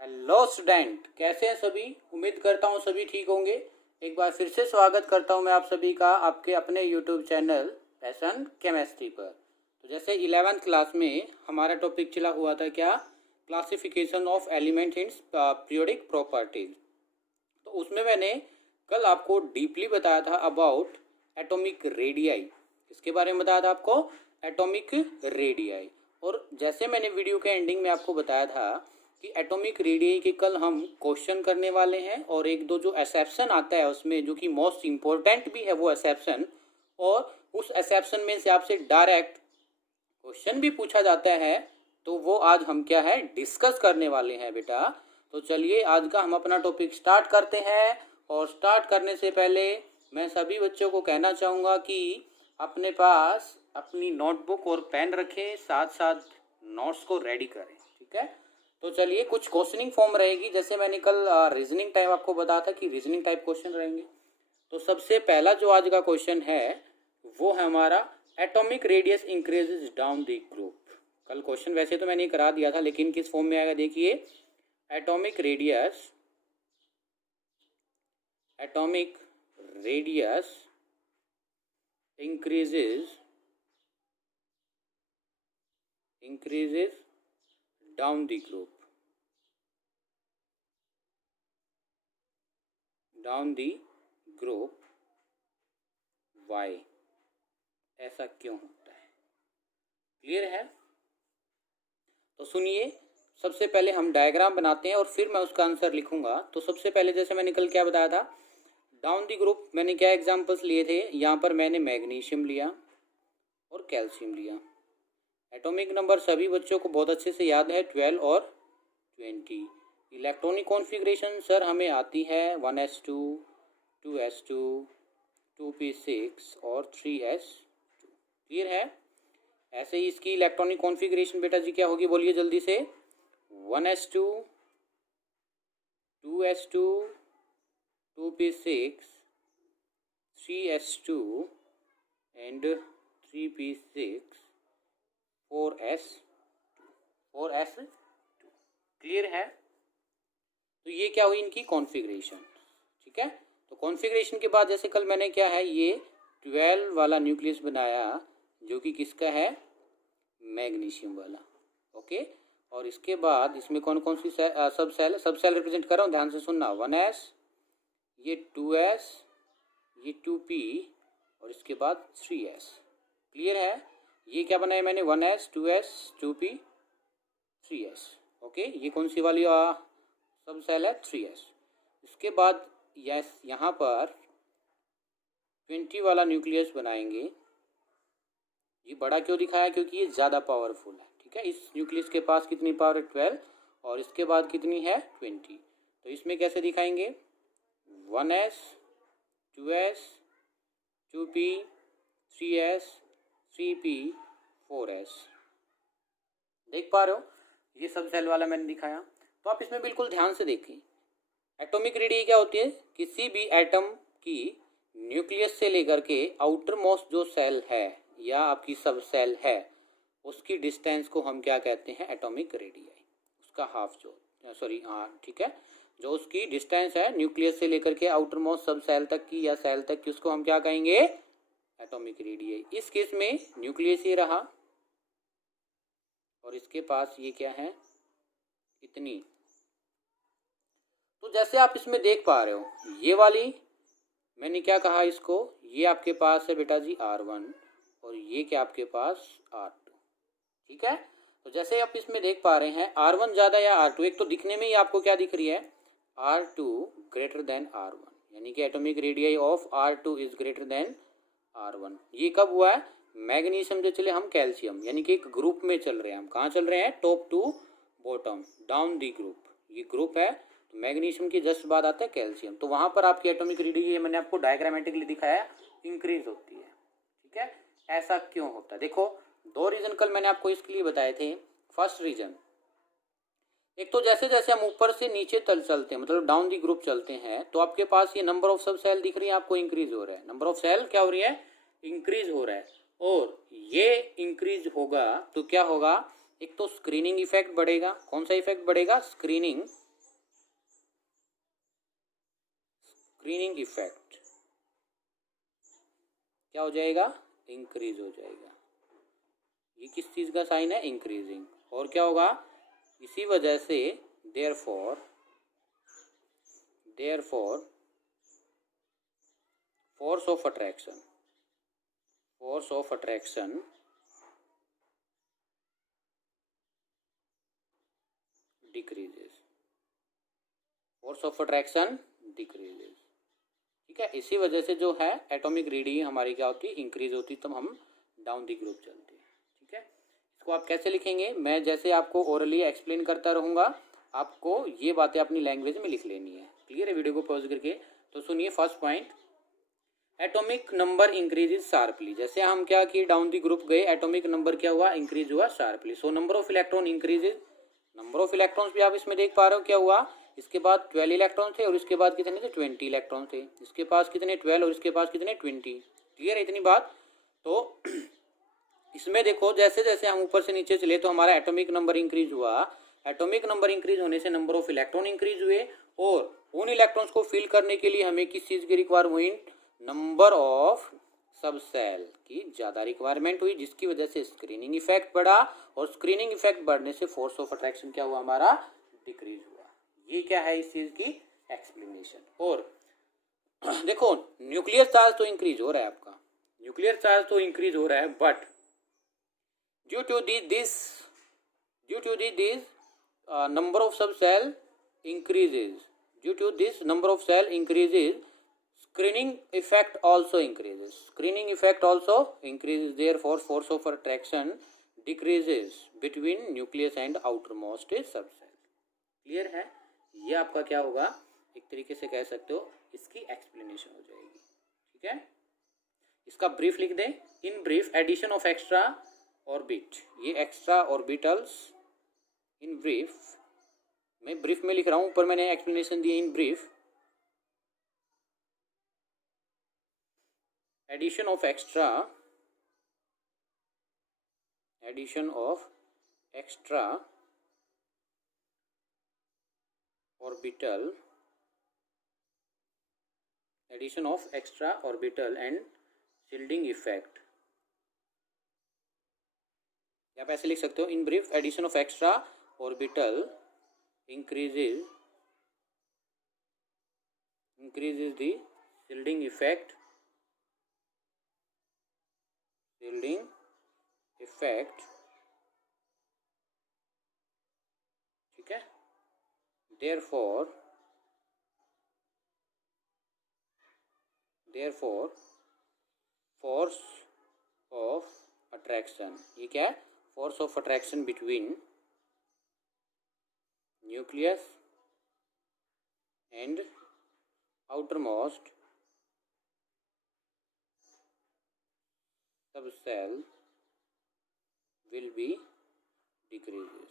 Hello student, कैसे हैं सभी। उम्मीद करता हूँ सभी ठीक होंगे। एक बार फिर से स्वागत करता हूँ मैं आप सभी का आपके अपने यूट्यूब चैनल पैशन केमिस्ट्री पर। तो जैसे 11th क्लास में हमारा टॉपिक चला हुआ था क्या, classification of element in periodic properties. तो उसमें मैंने कल आपको डीपली बताया था अबाउट एटॉमिक रेडियाई। किसके बारे में बताया था आपको? Atomic radii. और जैसे मैंने वीडियो के एंडिंग में आपको बताया था कि एटॉमिक रेडियाई के कल हम क्वेश्चन करने वाले हैं और एक दो जो एक्सेप्शन आता है उसमें, जो कि मोस्ट इम्पोर्टेंट भी है वो एक्सेप्शन, और उस एक्सेप्शन में से आपसे डायरेक्ट क्वेश्चन भी पूछा जाता है, तो वो आज हम क्या है डिस्कस करने वाले हैं बेटा। तो चलिए आज का हम अपना टॉपिक स्टार्ट करते हैं। और स्टार्ट करने से पहले मैं सभी बच्चों को कहना चाहूँगा कि अपने पास अपनी नोटबुक और पेन रखें, साथ साथ नोट्स को रेडी करें, ठीक है। तो चलिए कुछ क्वेश्चनिंग फॉर्म रहेगी, जैसे मैंने कल रीजनिंग टाइप आपको बताया था कि रीजनिंग टाइप क्वेश्चन रहेंगे। तो सबसे पहला जो आज का क्वेश्चन है वो है हमारा atomic radius increases down the group. कल क्वेश्चन वैसे तो मैंने करा दिया था, लेकिन किस फॉर्म में आएगा देखिए। Atomic radius increases down the group why. ऐसा क्यों होता है? क्लियर है? तो सुनिए, सबसे पहले हम डायग्राम बनाते हैं और फिर मैं उसका आंसर लिखूंगा। तो सबसे पहले जैसे मैंने कल क्या बताया था, डाउन दी ग्रुप मैंने क्या एग्जांपल्स लिए थे। यहाँ पर मैंने मैग्नीशियम लिया और कैल्शियम लिया। एटॉमिक नंबर सभी बच्चों को बहुत अच्छे से याद है, 12 और 20। इलेक्ट्रॉनिक कॉन्फ़िगरेशन सर हमें आती है 1s2, 2s2, 2p6 और 3s2। क्लियर है? ऐसे ही इसकी इलेक्ट्रॉनिक कॉन्फ़िगरेशन बेटा जी क्या होगी, बोलिए जल्दी से। 1s2, 2s2, 2p6, 3s2 and 3p6, 4s2। Clear है? तो ये क्या हुई इनकी कॉन्फ़िगरेशन, ठीक है। तो कॉन्फ़िगरेशन के बाद जैसे कल मैंने क्या है ये 12 वाला न्यूक्लियस बनाया, जो कि किसका है, मैग्नीशियम वाला। ओके। और इसके बाद इसमें कौन कौन सी सब सेल रिप्रेजेंट कर रहा हूँ, ध्यान से सुनना। 1s, ये 2s, ये 2p और इसके बाद 3s। क्लियर है? ये क्या बनाया मैंने, 1s, 2s, 2p, 3s। Okay, ये कौन सी वाली सब सेल है, 3s। इसके बाद यस यहाँ पर 20 वाला न्यूक्लियस बनाएंगे। ये बड़ा क्यों दिखाया, क्योंकि ये ज़्यादा पावरफुल है, ठीक है। इस न्यूक्लियस के पास कितनी पावर है, 12, और इसके बाद कितनी है, 20। तो इसमें कैसे दिखाएंगे, 1s, 2s, 2p, 3s, 3p, 4s। देख पा रहे हो, ये सब सेल वाला मैंने दिखाया। तो आप इसमें बिल्कुल ध्यान से देखें। एटॉमिक रेडियस क्या होती है, किसी भी एटम की न्यूक्लियस से लेकर के आउटर मोस्ट जो सेल है या आपकी सब सेल है, उसकी डिस्टेंस को हम क्या कहते हैं, एटॉमिक रेडियस। उसका हाफ जो ठीक है, जो उसकी डिस्टेंस है न्यूक्लियस से लेकर के आउटर मोस्ट सब सेल तक की या सेल तक की, उसको हम क्या कहेंगे, एटॉमिक रेडियस। इस केस में न्यूक्लियस ये रहा और इसके पास ये क्या है, इतनी। तो जैसे आप इसमें देख पा रहे हो, ये वाली मैंने क्या कहा इसको, ये आपके पास है बेटा जी R1 और ये क्या आपके पास R2, ठीक है। तो जैसे आप इसमें देख पा रहे हैं R1 ज़्यादा या R2, एक तो दिखने में ही आपको क्या दिख रही है, R2 ग्रेटर देन R1, यानी कि atomic radius of R2 is greater then R1। ये कब हुआ है, मैग्नीशियम जो चले हम कैल्शियम, यानी कि एक ग्रुप में चल रहे हैं हम। कहाँ चल रहे हैं, top to bottom, down the group. ये ग्रुप है, तो मैग्नीशियम के जस्ट बाद आता है कैल्शियम। तो वहाँ पर आपकी एटॉमिक रेडियस मैंने आपको डायग्रामेटिकली दिखाया, इंक्रीज होती है, ठीक है। ऐसा क्यों होता है, देखो दो रीजन कल मैंने आपको इसके लिए बताए थे। फर्स्ट रीजन, एक तो जैसे जैसे हम ऊपर से नीचे तल चलते हैं, मतलब डाउन दी ग्रुप चलते हैं, तो आपके पास ये नंबर ऑफ सब सेल दिख रही है आपको, इंक्रीज हो रहा है। नंबर ऑफ सेल क्या हो रही है, इंक्रीज हो रहा है। और ये इंक्रीज होगा तो क्या होगा, एक तो स्क्रीनिंग इफेक्ट बढ़ेगा। कौन सा इफेक्ट बढ़ेगा, स्क्रीनिंग स्क्रीनिंग इफेक्ट क्या हो जाएगा, इंक्रीज हो जाएगा। ये किस चीज़ का साइन है, इंक्रीजिंग। और क्या होगा, इसी वजह से therefore force of attraction decreases, force of attraction decreases. ठीक है, इसी वजह से जो है एटॉमिक रेडियस हमारी क्या होती है, इंक्रीज होती, तब हम डाउन द ग्रुप चलते हैं। ठीक है, इसको आप कैसे लिखेंगे, मैं जैसे आपको ओरली एक्सप्लेन करता रहूँगा, आपको ये बातें अपनी लैंग्वेज में लिख लेनी है। क्लियर है, वीडियो को पॉज करके। तो सुनिए, first point, atomic number increases sharply. जैसे हम क्या किए, डाउन द ग्रुप गए, एटॉमिक नंबर क्या हुआ, इंक्रीज हुआ sharply. So number of electron increases, number of electrons भी आप इसमें देख पा रहे हो क्या हुआ, इसके बाद 12 इलेक्ट्रॉन थे और इसके बाद कितने थे, 20 इलेक्ट्रॉन थे। इसके पास कितने, 12 और इसके पास कितने, 20। क्लियर है इतनी बात। तो इसमें देखो, जैसे जैसे हम ऊपर से नीचे चले तो हमारा एटॉमिक नंबर इंक्रीज हुआ। एटॉमिक नंबर इंक्रीज होने से नंबर ऑफ इलेक्ट्रॉन इंक्रीज हुए, और उन इलेक्ट्रॉन्स को फिल करने के लिए हमें किस चीज़ की रिक्वायर हुई, नंबर ऑफ सब सेल की ज़्यादा रिक्वायरमेंट हुई, जिसकी वजह से स्क्रीनिंग इफेक्ट बढ़ा, और स्क्रीनिंग इफेक्ट बढ़ने से फोर्स ऑफ अट्रैक्शन क्या हुआ, हमारा डिक्रीज हुआ। ये क्या है इस चीज़ की एक्सप्लेनेशन। और देखो, न्यूक्लियर चार्ज तो इंक्रीज हो रहा है आपका, न्यूक्लियर चार्ज तो इंक्रीज हो रहा है, but due to this number of sub cell increases, due to this number of cell increases, screening effect also increases, therefore force of attraction decreases between nucleus and outermost sub cell। Clear है, ये आपका क्या होगा, एक तरीके से कह सकते हो इसकी एक्सप्लेनेशन हो जाएगी। ठीक है, इसका ब्रीफ लिख दें, in brief addition of extra orbit, ये एक्स्ट्रा ऑर्बिटल्स इन ब्रीफ, मैं ब्रीफ में लिख रहा हूं, ऊपर मैंने एक्सप्लेनेशन दी, in brief addition of extra orbital and shielding effect. आप ऐसे लिख सकते हो, in brief addition of extra orbital increases the shielding effect ठीक है, therefore force of attraction, ये क्या है, force of attraction between nucleus and outermost subcell will be decreases।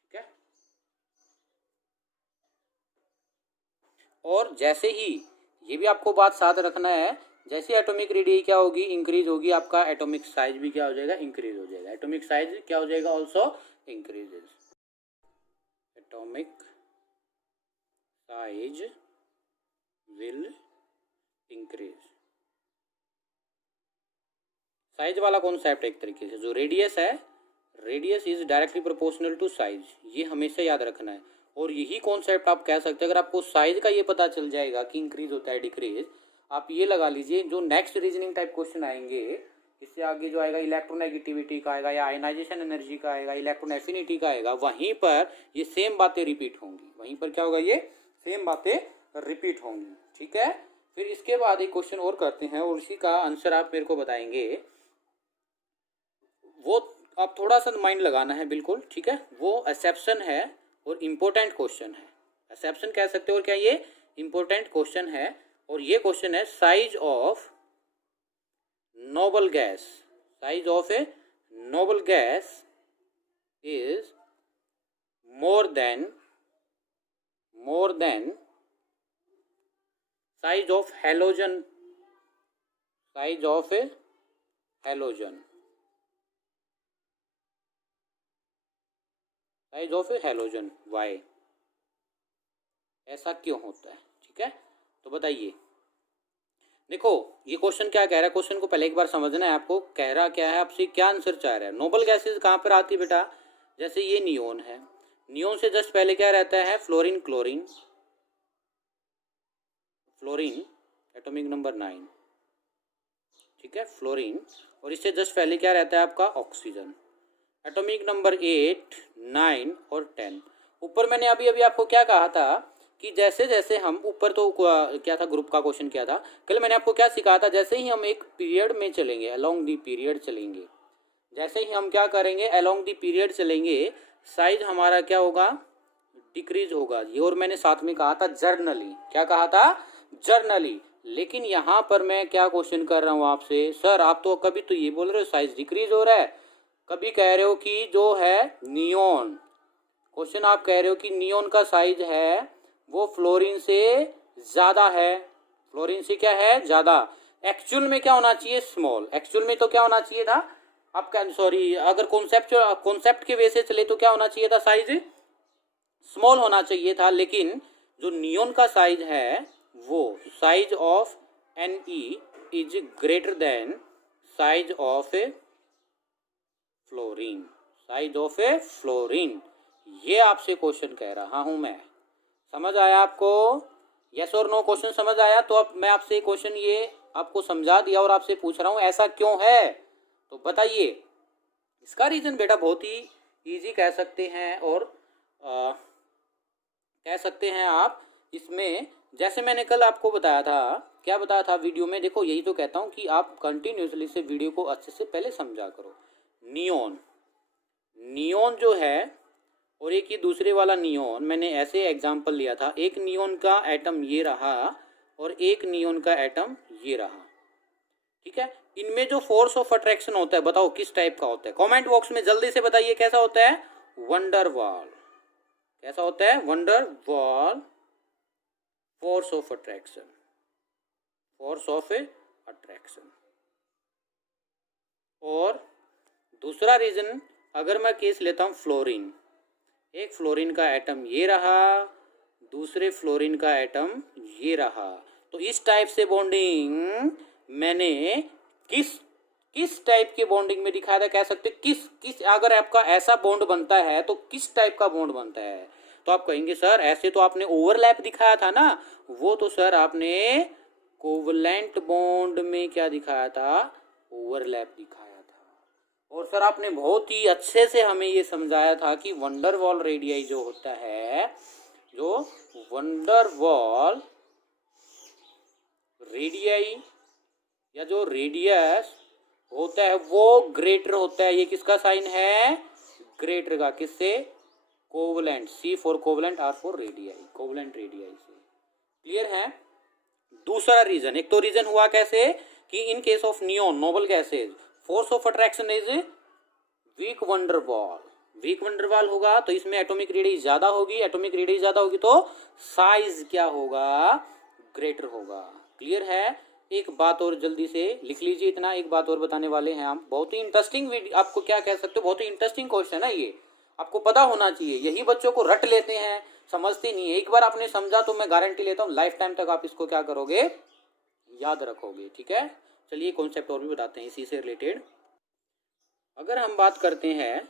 ठीक है, और जैसे ही, ये भी आपको बात साथ रखना है, जैसे एटॉमिक रेडियस क्या होगी, इंक्रीज होगी, आपका एटॉमिक साइज भी क्या हो जाएगा, इंक्रीज हो जाएगा। एटॉमिक साइज क्या हो जाएगा, also increases. Atomic size will increase. Size वाला कॉन्सेप्ट एक तरीके से, जो रेडियस है, radius is directly proportional to size, ये हमेशा याद रखना है। और यही कॉन्सेप्ट आप कह सकते हैं, अगर आपको साइज का ये पता चल जाएगा कि इंक्रीज होता है डिक्रीज, आप ये लगा लीजिए, जो नेक्स्ट रीजनिंग टाइप क्वेश्चन आएंगे, इससे आगे जो आएगा इलेक्ट्रोनेगेटिविटी का आएगा, या आयनाइजेशन एनर्जी का आएगा, इलेक्ट्रॉन एफिनिटी का आएगा, वहीं पर ये सेम बातें रिपीट होंगी, वहीं पर क्या होगा, ये सेम बातें रिपीट होंगी। ठीक है, फिर इसके बाद एक क्वेश्चन और करते हैं, और उसी का आंसर आप मेरे को बताएंगे, वो आप थोड़ा सा माइंड लगाना है बिल्कुल। ठीक है, वो एक्सेप्शन है और इम्पोर्टेंट क्वेश्चन है, एक्सेप्शन कह सकते हो, और क्या ये इम्पोर्टेंट क्वेश्चन है। और ये क्वेश्चन है, size of noble gas, size of a noble gas is more than size of halogen, size of a halogen, size of a halogen, why. ऐसा क्यों होता है, ठीक है। तो बताइए, देखो ये क्वेश्चन क्या कह रहा है, क्वेश्चन को पहले एक बार समझना है आपको, कह रहा क्या है आपसे, क्या आंसर चाह रहा है। नोबल गैसेज कहाँ पर आती है बेटा, जैसे ये नियोन है, नियोन से जस्ट पहले क्या रहता है, fluorine chlorine, fluorine atomic number 9, ठीक है, फ्लोरीन, और इससे जस्ट पहले क्या रहता है आपका ऑक्सीजन, एटॉमिक नंबर 8, 9 और 10। ऊपर मैंने अभी अभी आपको क्या कहा था कि जैसे जैसे हम ऊपर तो क्या था, ग्रुप का क्वेश्चन क्या था कल, मैंने आपको क्या सिखाया था, जैसे ही हम एक पीरियड में चलेंगे, अलोंग दी पीरियड चलेंगे, जैसे ही हम क्या करेंगे, अलोंग दी पीरियड चलेंगे, साइज हमारा क्या होगा, डिक्रीज होगा। ये और मैंने साथ में कहा था जर्नली, क्या कहा था, जर्नली। लेकिन यहाँ पर मैं क्या क्वेश्चन कर रहा हूँ आपसे, सर आप तो कभी तो ये बोल रहे हो साइज डिक्रीज हो रहा है, कभी कह रहे हो कि जो है नियोन, क्वेश्चन आप कह रहे हो कि नियोन का साइज है वो फ्लोरीन से ज्यादा है, फ्लोरीन से क्या है, ज्यादा। एक्चुअल में क्या होना चाहिए, स्मॉल। एक्चुअल में तो क्या होना चाहिए था आपका, सॉरी, अगर कॉन्सेप्ट के वे से चले तो क्या होना चाहिए था, साइज स्मॉल होना चाहिए था। लेकिन जो नियोन का साइज है वो size of Ne is greater then size of A fluorine, size of A fluorine. ये आपसे क्वेश्चन कह रहा हूं मैं, समझ आया आपको, यस और नो क्वेश्चन समझ आया। तो अब मैं आपसे क्वेश्चन ये आपको समझा दिया और आपसे पूछ रहा हूं ऐसा क्यों है, तो बताइए। इसका रीजन बेटा बहुत ही इजी कह सकते हैं, और कह सकते हैं आप इसमें, जैसे मैंने कल आपको बताया था, क्या बताया था वीडियो में, देखो यही तो कहता हूं कि आप कंटिन्यूसली से वीडियो को अच्छे से पहले समझा करो। नियोन, नियोन जो है और एक ही दूसरे वाला नियोन, मैंने ऐसे एग्जांपल लिया था, एक नियोन का एटम ये रहा और एक नियोन का एटम ये रहा, ठीक है। इनमें जो फोर्स ऑफ अट्रैक्शन होता है बताओ किस टाइप का होता है, कमेंट बॉक्स में जल्दी से बताइए कैसा होता है, वंडरवॉल, कैसा होता है, van der Waals force of attraction, force of attraction. और दूसरा रीजन अगर मैं केस लेता हूं फ्लोरीन, एक फ्लोरीन का एटम ये रहा, दूसरे फ्लोरीन का एटम ये रहा, तो इस टाइप से बॉन्डिंग मैंने किस टाइप के बॉन्डिंग में दिखाया था, कह सकते किस किस, अगर आपका ऐसा बॉन्ड बनता है तो किस टाइप का बॉन्ड बनता है, तो आप कहेंगे सर ऐसे तो आपने ओवरलैप दिखाया था ना, वो तो सर आपने कोवलेंट बॉन्ड में क्या दिखाया था, ओवरलैप दिखाया था। और सर आपने बहुत ही अच्छे से हमें ये समझाया था कि वंडरवॉल रेडियाई जो होता है, जो वंडरवॉल रेडियाई या जो रेडियस होता है वो ग्रेटर होता है। ये किसका साइन है, ग्रेटर का, किससे, covalent, C for covalent, R for radii, covalent radii से। क्लियर है। दूसरा रीजन, एक तो रीजन हुआ कैसे कि in case of neon noble gases force of attraction is weak van der Waals, weak van der Waals होगा तो इसमें एटॉमिक रेडियस ज्यादा होगी, एटॉमिक रेडियस ज्यादा होगी तो साइज क्या होगा, ग्रेटर होगा। क्लियर है। एक बात और जल्दी से लिख लीजिए, इतना एक बात और बताने वाले हैं हम, बहुत ही इंटरेस्टिंग वीडियो, आपको क्या कह सकते हो, बहुत ही इंटरेस्टिंग क्वेश्चन है ये, आपको पता होना चाहिए। यही बच्चों को रट लेते हैं, समझते नहीं है। एक बार आपने समझा तो मैं गारंटी लेता हूँ लाइफ टाइम तक आप इसको क्या करोगे, याद रखोगे, ठीक है। चलिए कॉन्सेप्ट और भी बताते हैं इसी से रिलेटेड। अगर हम बात करते हैं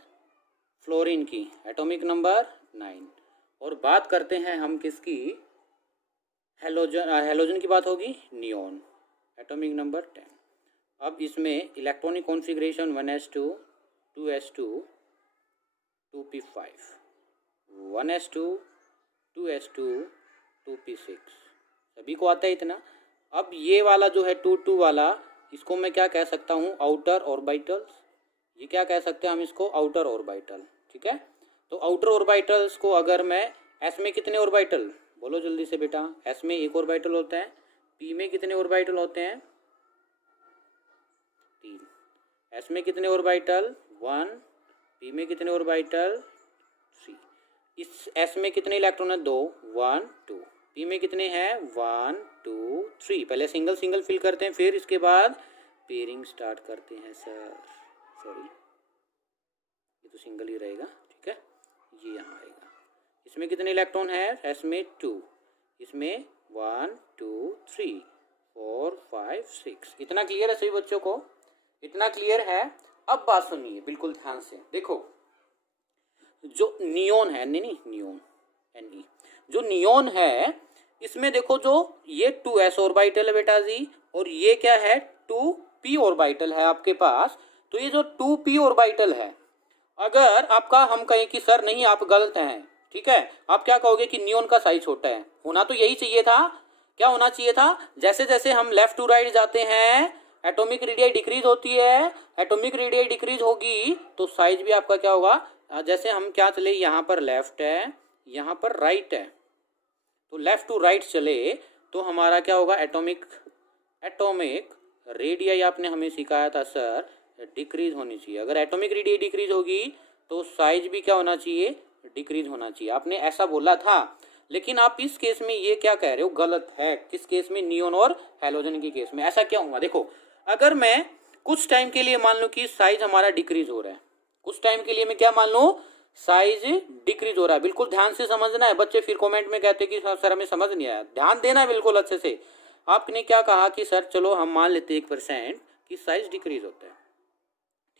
फ्लोरीन की, एटॉमिक नंबर 9, और बात करते हैं हम किसकी, हेलोजन, हेलोजन की बात होगी, नियोन, एटॉमिक नंबर 10। अब इसमें electronic configuration 1s2 2s2 2p5, 1s2 2s2 2p6, सभी को आता है इतना। अब ये वाला जो है 2 वाला, इसको मैं क्या कह सकता हूँ, आउटर ऑर्बिटल्स, ये क्या कह सकते हैं हम इसको, आउटर ऑर्बिटल, ठीक है। तो आउटर ऑर्बिटल्स को अगर मैं, एस में कितने ऑर्बिटल, बोलो जल्दी से बेटा, एस में एक ऑर्बिटल होता है, पी में कितने ऑर्बिटल होते हैं, 3, एस में कितने ऑर्बिटल, 1, पी में कितने ऑर्बिटल, 3, इस एस में कितने इलेक्ट्रॉन है, 2, 1 2, पी में कितने हैं, 1 2 3। पहले सिंगल सिंगल फिल करते हैं, फिर इसके बाद पेयरिंग स्टार्ट करते हैं। सर सॉरी, ये तो सिंगल ही रहेगा, ठीक है, ये यहाँ आएगा। इसमें कितने इलेक्ट्रॉन है, एस में 2, इसमें 1 2 3 4 5 6। इतना क्लियर है सभी बच्चों को? इतना क्लियर है? अब बात सुनिए बिल्कुल ध्यान से। देखो जो नियोन है, नहीं नियोन NE, जो नियोन है इसमें देखो जो ये 2s ऑर्बिटल है बेटा जी, और ये क्या है 2p ऑर्बिटल है आपके पास। तो ये जो 2p ऑर्बिटल है, अगर आपका हम कहें कि सर नहीं आप गलत हैं, ठीक है, आप क्या कहोगे कि नियोन का साइज छोटा है। होना तो यही चाहिए था। क्या होना चाहिए था? जैसे जैसे हम लेफ्ट टू राइट जाते हैं एटॉमिक रेडियस डिक्रीज होती है, एटॉमिक रेडियस डिक्रीज होगी तो साइज भी आपका क्या होगा। जैसे हम क्या चले, यहाँ पर लेफ्ट है, यहाँ पर राइट है, तो लेफ्ट टू राइट चले तो हमारा क्या होगा, एटॉमिक रेडियस आपने हमें सिखाया था सर डिक्रीज होनी चाहिए। अगर एटॉमिक रेडियस डिक्रीज होगी तो साइज भी क्या होना चाहिए, डिक्रीज होना चाहिए। आपने ऐसा बोला था, लेकिन आप इस केस में ये क्या कह रहे हो, गलत है। किस केस में? नियोन और हैलोजन के केस में। ऐसा क्या हुआ, देखो अगर मैं कुछ टाइम के लिए मान लूं कि साइज हमारा डिक्रीज हो रहा है, कुछ टाइम के लिए मैं क्या मान लूं, साइज डिक्रीज हो रहा है। बिल्कुल ध्यान से समझना है, बच्चे फिर कमेंट में कहते हैं कि सर हमें समझ नहीं आया। ध्यान देना है बिल्कुल अच्छे से। आपने क्या कहा कि सर चलो हम मान लेते हैं 1% कि साइज डिक्रीज होता है,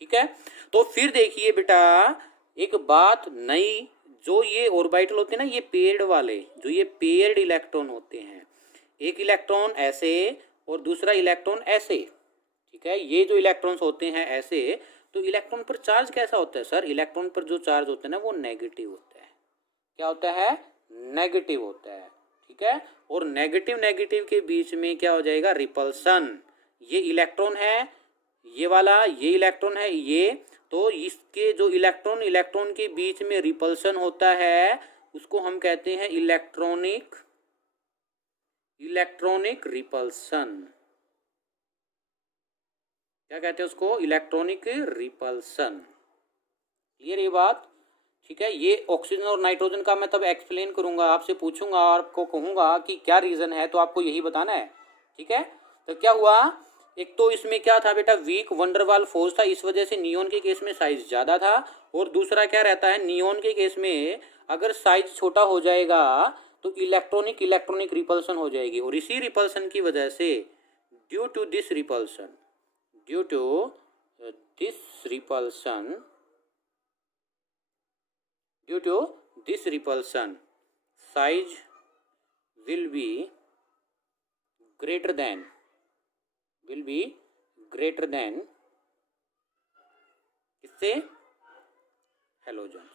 ठीक है। तो फिर देखिए बेटा एक बात नई, जो ये ऑर्बिटल होते हैं ना, ये पेयर्ड वाले, जो ये पेयर्ड इलेक्ट्रॉन होते हैं, एक इलेक्ट्रॉन ऐसे और दूसरा इलेक्ट्रॉन ऐसे, ठीक है। ये जो इलेक्ट्रॉन्स होते हैं ऐसे, तो इलेक्ट्रॉन पर चार्ज कैसा होता है सर? इलेक्ट्रॉन पर जो चार्ज होता है ना वो नेगेटिव होता है। क्या होता है? नेगेटिव होता है, ठीक है। और नेगेटिव नेगेटिव के बीच में क्या हो जाएगा, रिपल्सन। ये इलेक्ट्रॉन है, ये वाला ये इलेक्ट्रॉन है ये, तो इसके जो इलेक्ट्रॉन के बीच में रिपल्सन होता है उसको हम कहते हैं इलेक्ट्रॉनिक रिपल्सन। क्या कहते हैं उसको? Electronic repulsion. क्लियर ये बात? ठीक है। ये ऑक्सीजन और नाइट्रोजन का मैं तब एक्सप्लेन करूंगा, आपसे पूछूंगा और आपको कहूंगा कि क्या रीजन है, तो आपको यही बताना है, ठीक है। तो क्या हुआ, एक तो इसमें क्या था बेटा, वीक वंडरवाल फोर्स था, इस वजह से नियोन के केस में साइज ज्यादा था। और दूसरा क्या रहता है, नियोन के केस में अगर साइज छोटा हो जाएगा तो इलेक्ट्रॉनिक रिपल्सन हो जाएगी। और इसी रिपल्सन की वजह से due to this repulsion size will be greater than किससे? हैलोजन।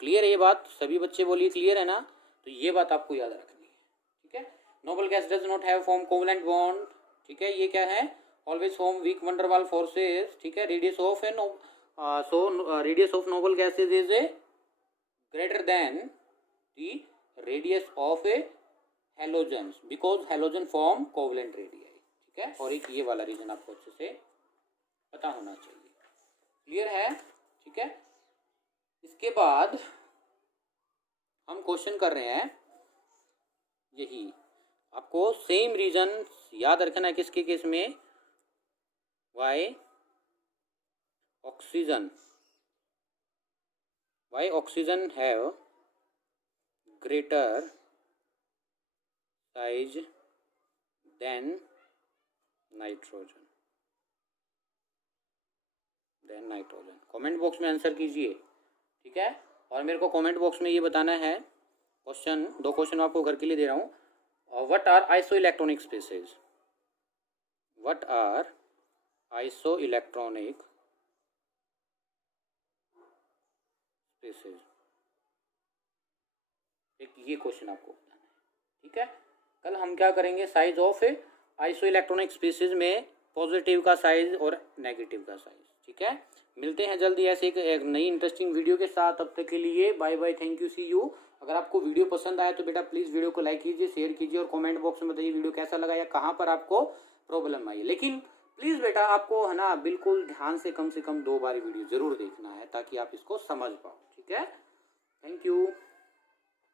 क्लियर है ये बात? सभी बच्चे बोलिए क्लियर है ना? तो ये बात आपको याद रखनी है, ठीक है। Noble gas does not have form covalent bond, ठीक है। ये क्या है, always form weak van der Waals forces, ठीक है। Radius of radius of noble gases is greater than the radius of a halogens because halogen form covalent radii, ठीक है। और एक ये वाला रीजन आपको अच्छे से पता होना चाहिए। क्लियर है? ठीक है। इसके बाद हम क्वेश्चन कर रहे हैं, यही आपको सेम रीजन याद रखना है। किसके केस में? Why oxygen have greater size than nitrogen. Comment box में आंसर कीजिए, ठीक है। और मेरे को कमेंट बॉक्स में ये बताना है क्वेश्चन, दो क्वेश्चन आपको घर के लिए दे रहा हूँ। What are isoelectronic species? What are isoelectronic species? एक ये क्वेश्चन आपको बताना है, ठीक है। कल हम क्या करेंगे, size of iso electronic spaces में पॉजिटिव का साइज और नेगेटिव का साइज, ठीक है। मिलते हैं जल्दी ऐसे एक नई इंटरेस्टिंग वीडियो के साथ। तब तक के लिए bye bye, thank you, see you. अगर आपको वीडियो पसंद आया तो बेटा प्लीज़ वीडियो को लाइक कीजिए, शेयर कीजिए और कमेंट बॉक्स में बताइए वीडियो कैसा लगा या कहाँ पर आपको प्रॉब्लम आई। लेकिन प्लीज़ बेटा आपको है ना बिल्कुल ध्यान से कम 2 बार वीडियो ज़रूर देखना है ताकि आप इसको समझ पाओ, ठीक है। Thank you.